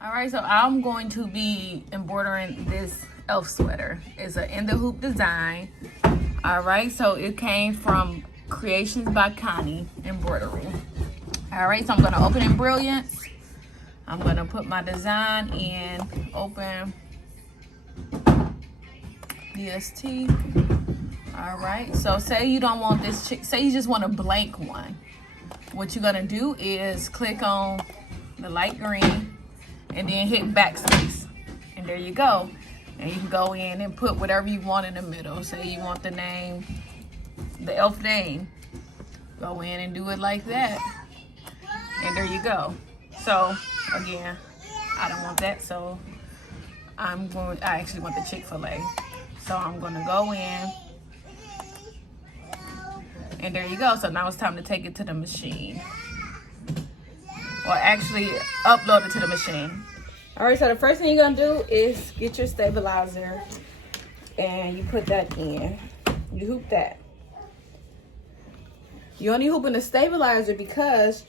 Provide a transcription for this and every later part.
All right, so I'm going to be embroidering this elf sweater. It's an in the hoop design. All right, so it came from Creations by Connie Embroidery. All right, so I'm gonna open in Brilliance. I'm gonna put my design in, open DST. All right, so say you don't want this, say you just want a blank one. What you're gonna do is click on the light green and then hit backspace. And there you go. And you can go in and put whatever you want in the middle. Say you want the name, the elf name. Go in and do it like that. And there you go. So again, I don't want that, so I actually want the Chick-fil-A. So I'm gonna go in, and there you go. So now it's time to take it to the machine. Or actually upload it to the machine. All right, so the first thing you're gonna do is get your stabilizer and you put that in. You hoop that. You only hooping the stabilizer because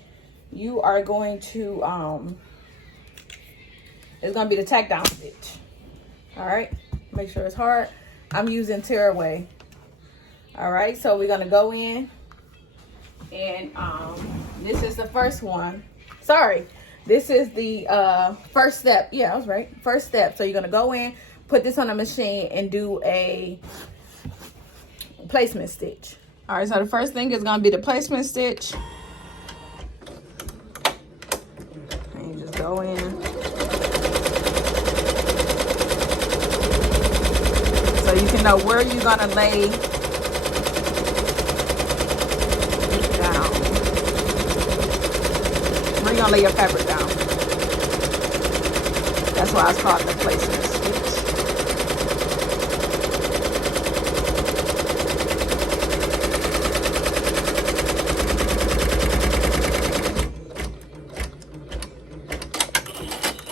you are going to, it's gonna be the tack down stitch. All right, make sure it's hard. I'm using tearaway. All right, so we're gonna go in and this is the first one. Sorry, this is the first step. Yeah, I was right, first step. So you're gonna go in, put this on the machine and do a placement stitch. All right, so the first thing is gonna be the placement stitch. And you just go in. So you can know where you're gonna lay it down. Where you're gonna lay your fabric down. That's why it's called the placement stitch.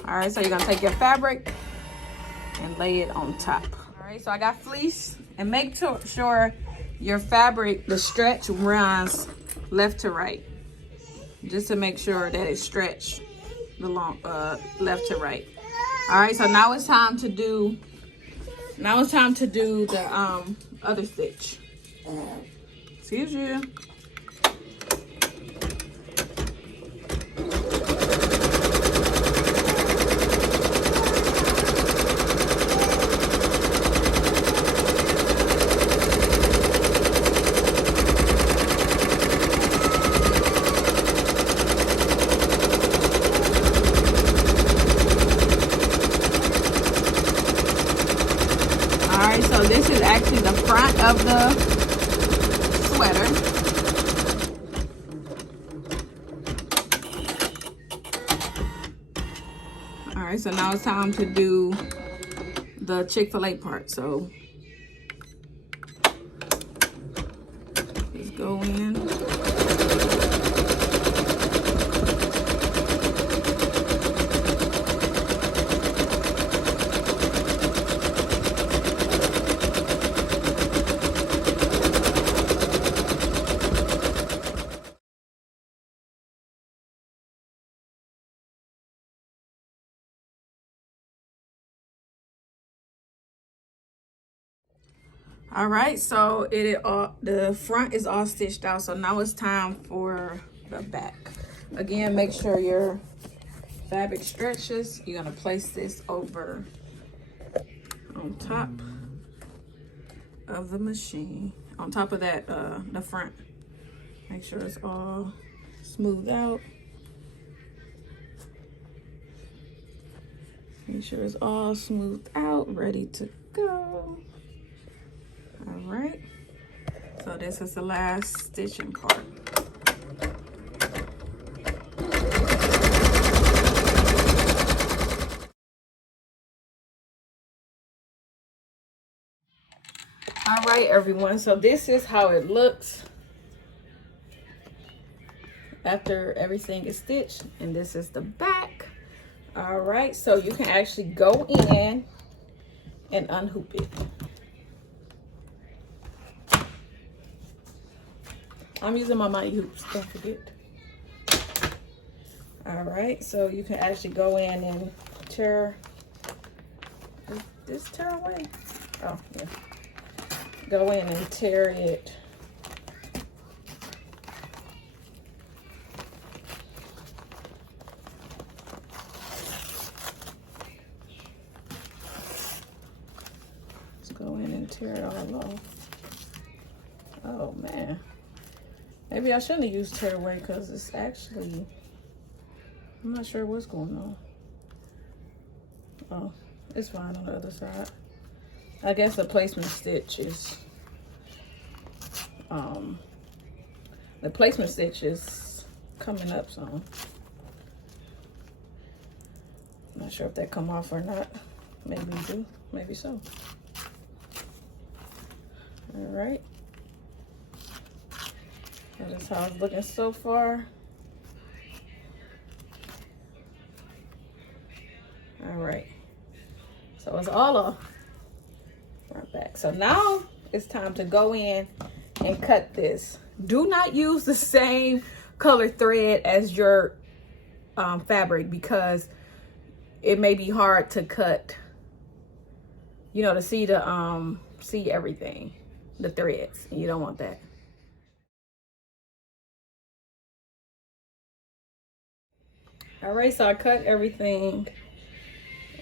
All right, so you're gonna take your fabric and lay it on top. All right, so I got fleece, and make sure your fabric, the stretch runs left to right, just to make sure that it stretched the long left to right. All right, so now it's time to do the other stitch. Excuse you. So this is actually the front of the sweater. All right, so now it's time to do the Chick-fil-A part. So let's go in. All right, so the front is all stitched out. So now it's time for the back. Again, make sure your fabric stretches. You're gonna place this over on top of the machine, on top of that, the front. Make sure it's all smoothed out. Make sure it's all smoothed out, ready to go. All right, so this is the last stitching part. All right, everyone, so this is how it looks after everything is stitched, and this is the back. All right, so you can actually go in and unhoop it. I'm using my mighty hoops, don't forget. All right, so you can actually go in and tear this tear away. Oh yeah. Go in and tear it. Let's go in and tear it all off. Oh man. Maybe I shouldn't have used tear away because it's actually, I'm not sure what's going on. Oh, it's fine on the other side. I guess the placement stitch is, coming up some. I'm not sure if that come off or not. Maybe do, maybe so. All right. That is how it's looking so far. All right. So it's all off. Right back. So now it's time to go in and cut this. Do not use the same color thread as your fabric because it may be hard to cut, you know, to see the see everything, the threads, and you don't want that. All right, so I cut everything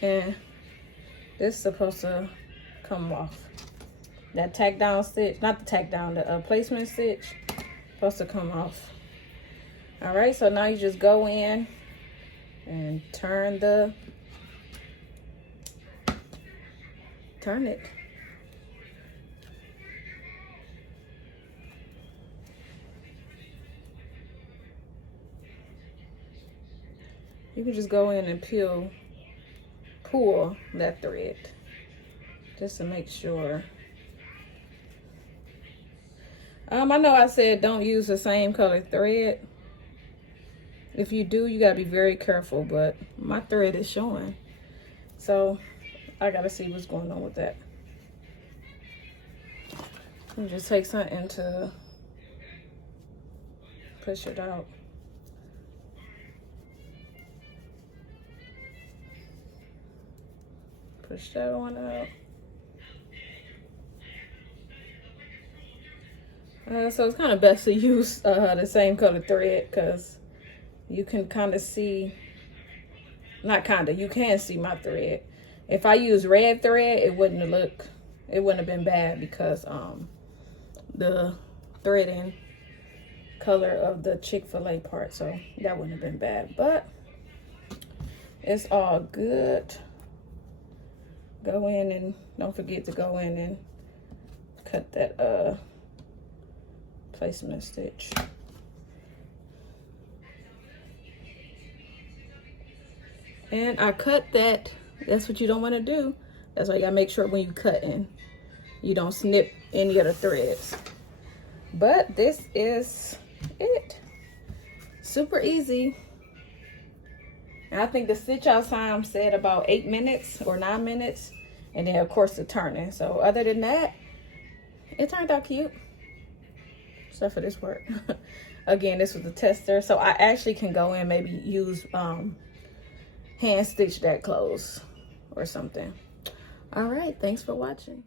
and this is supposed to come off. That tack down stitch, not the tack down, the placement stitch, supposed to come off. All right, so now you just go in and turn it. You can just go in and pull that thread just to make sure. I know I said don't use the same color thread. If you do, you gotta be very careful, but my thread is showing. So I gotta see what's going on with that. You just take something to push it out. Push that one out. So it's kind of best to use the same color thread because you can kind of see, you can see my thread. If I use red thread, it wouldn't have been bad because the threading color of the Chick-fil-A part, so that wouldn't have been bad, but it's all good. Go in and don't forget to go in and cut that placement stitch. And I cut that. That's what you don't want to do. That's why you gotta make sure when you cutting, you don't snip any of the threads. But this is it. Super easy. And I think the stitch out time said about 8 minutes or 9 minutes. And then of course the turning. So other than that, it turned out cute. Except for this part. Again, this was the tester. So I actually can go in, maybe use hand stitch that close or something. All right, thanks for watching.